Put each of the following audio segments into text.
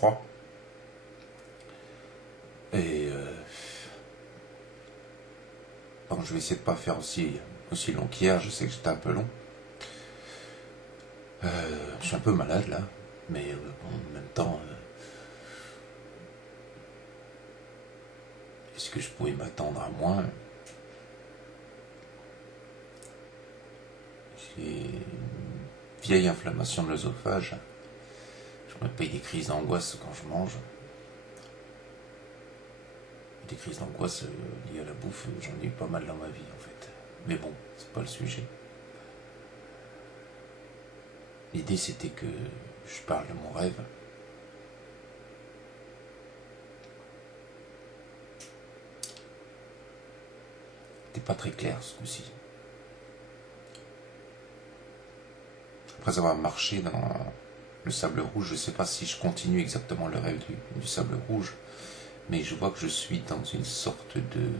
froid. Et bon, je vais essayer de pas faire aussi long qu'hier. Je sais que j'étais un peu long. Je suis un peu malade là, mais bon, en même temps, est-ce que je pouvais m'attendre à moins? J'ai une vieille inflammation de l'œsophage. Je me paye des crises d'angoisse quand je mange. Des crises d'angoisse liées à la bouffe, j'en ai eu pas mal dans ma vie en fait. Mais bon, c'est pas le sujet. L'idée c'était que je parle de mon rêve. C'était pas très clair ce coup-ci. Après avoir marché dans le sable rouge, je sais pas si je continue exactement le rêve du sable rouge, mais je vois que je suis dans une sorte de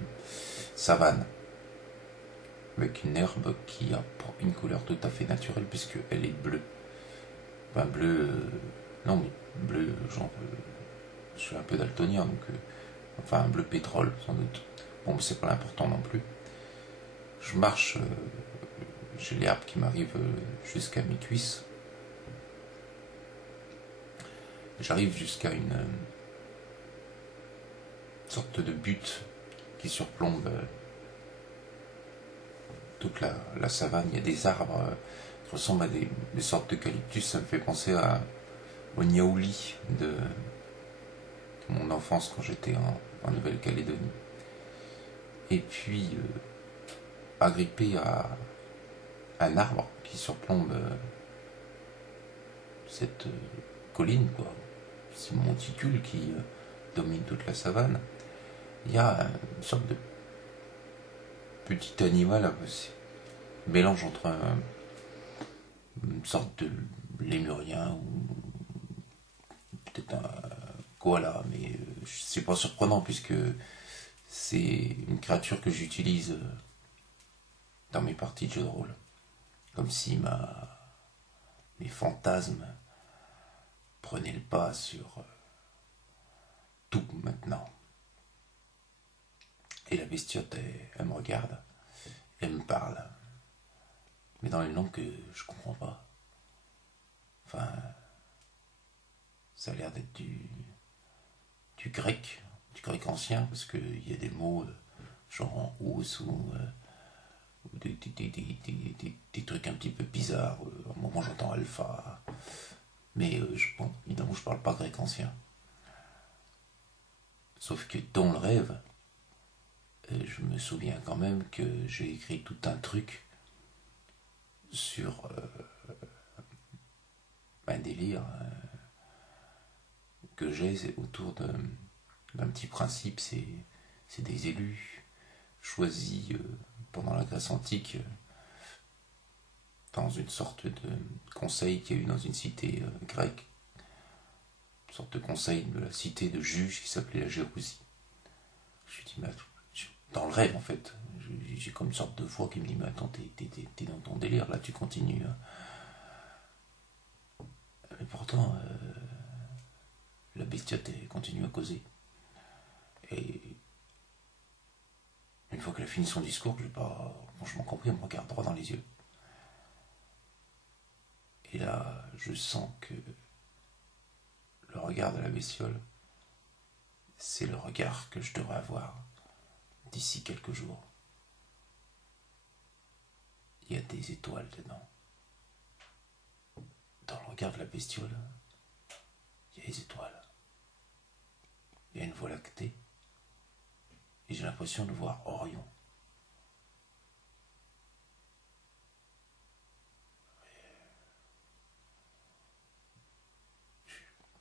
savane, avec une herbe qui a une couleur tout à fait naturelle puisqu'elle est bleue. Enfin bleu, non mais bleu, genre, je suis un peu daltonien donc, enfin un bleu pétrole sans doute. Bon mais c'est pas l'important non plus. Je marche, j'ai l'herbe qui m'arrive jusqu'à mes cuisses. J'arrive jusqu'à une sorte de butte qui surplombe toute la savane. Il y a des arbres qui ressemblent à des sortes d'eucalyptus. Ça me fait penser au niaouli de mon enfance quand j'étais en Nouvelle-Calédonie. Et puis, agrippé à un arbre qui surplombe cette colline, quoi, ce monticule qui domine toute la savane, il y a une sorte de petit animal, un mélange entre une sorte de lémurien ou peut-être un koala, mais c'est pas surprenant puisque c'est une créature que j'utilise dans mes parties de jeux de rôle. Comme si mes fantasmes prenaient le pas sur tout maintenant. Et la bestiote, elle me regarde, elle me parle, mais dans une langue que je comprends pas. Enfin, ça a l'air d'être du grec ancien, parce qu'il y a des mots genre en hausse ou des trucs un petit peu bizarres. À un moment j'entends alpha, mais bon, évidemment je parle pas grec ancien. Sauf que dans le rêve, je me souviens quand même que j'ai écrit tout un truc sur un délire que j'ai autour d'un petit principe, c'est des élus choisis pendant la Grèce antique dans une sorte de conseil qu'il y a eu dans une cité grecque, une sorte de conseil de la cité de juges qui s'appelait la Gérousie. Je me dis, mais dans le rêve en fait, j'ai comme une sorte de voix qui me dit, mais attends, t'es dans ton délire, là tu continues. Mais pourtant, la bestiote continue à causer. Et une fois qu'elle a fini son discours, je n'ai pas franchement compris, elle me regarde droit dans les yeux. Et là, je sens que le regard de la bestiole, c'est le regard que je devrais avoir d'ici quelques jours. Il y a des étoiles dedans. Dans le regard de la bestiole, il y a des étoiles. Il y a une voie lactée. Et j'ai l'impression de voir Orion.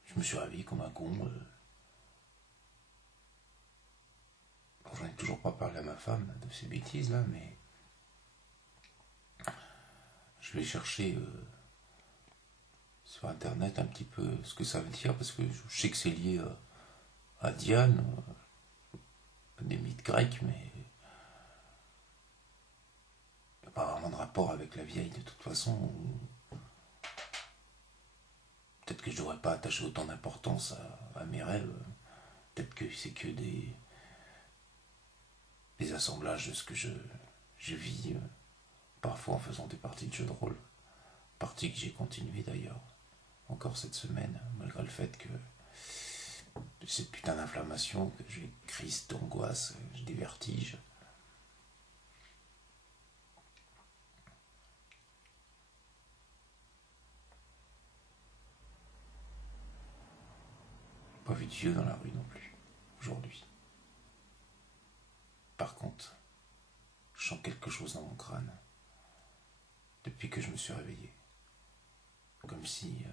Je me suis réveillé comme un con. Bon, j'en ai toujours pas parlé à ma femme de ces bêtises là, mais je vais chercher sur internet un petit peu ce que ça veut dire, parce que je sais que c'est lié à Diane, à des mythes grecs, mais il n'y a pas vraiment de rapport avec la vieille de toute façon. Peut-être peut-être que je devrais pas attacher autant d'importance à mes rêves. Peut-être que c'est que des assemblages de ce que je vis parfois en faisant des parties de jeux de rôle. Parties que j'ai continué d'ailleurs, encore cette semaine, malgré le fait que cette putain d'inflammation, que j'ai crise d'angoisse, j'ai des vertiges. Pas vu de vieux dans la rue non plus, aujourd'hui. Par contre, je sens quelque chose dans mon crâne, depuis que je me suis réveillé. Comme si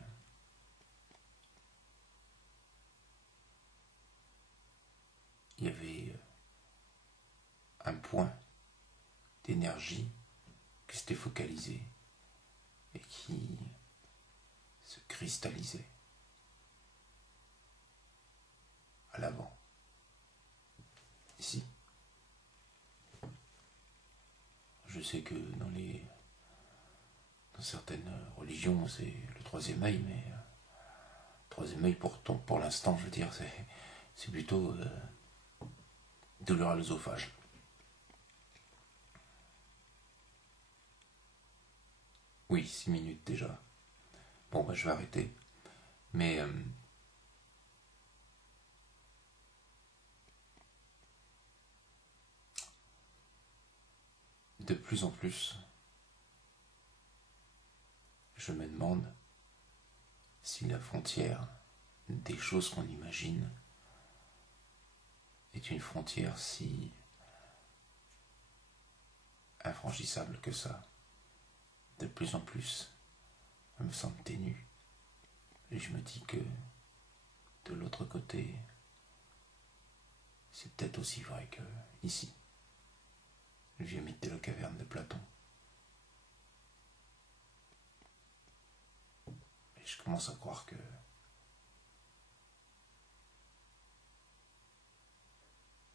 il y avait un point d'énergie qui s'était focalisé et qui se cristallisait à l'avant, ici. Je sais que dans certaines religions, c'est le troisième œil, mais le troisième œil pour l'instant, je veux dire, c'est plutôt douleur à l'œsophage. Oui, 6 minutes déjà. Bon, bah, je vais arrêter. Mais de plus en plus, je me demande si la frontière des choses qu'on imagine est une frontière si infranchissable que ça. De plus en plus, elle me semble ténue. Et je me dis que de l'autre côté, c'est peut-être aussi vrai que ici, le vieux mythe de la caverne de Platon. Et je commence à croire que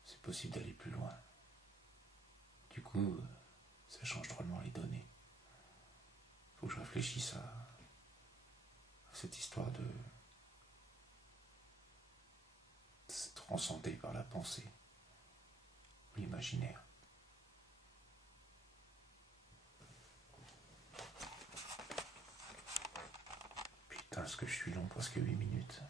c'est possible d'aller plus loin. Du coup, ça change drôlement les données. Faut que je réfléchisse à cette histoire de se transcender par la pensée ou l'imaginaire. Putain, est-ce que je suis long, presque 8 minutes.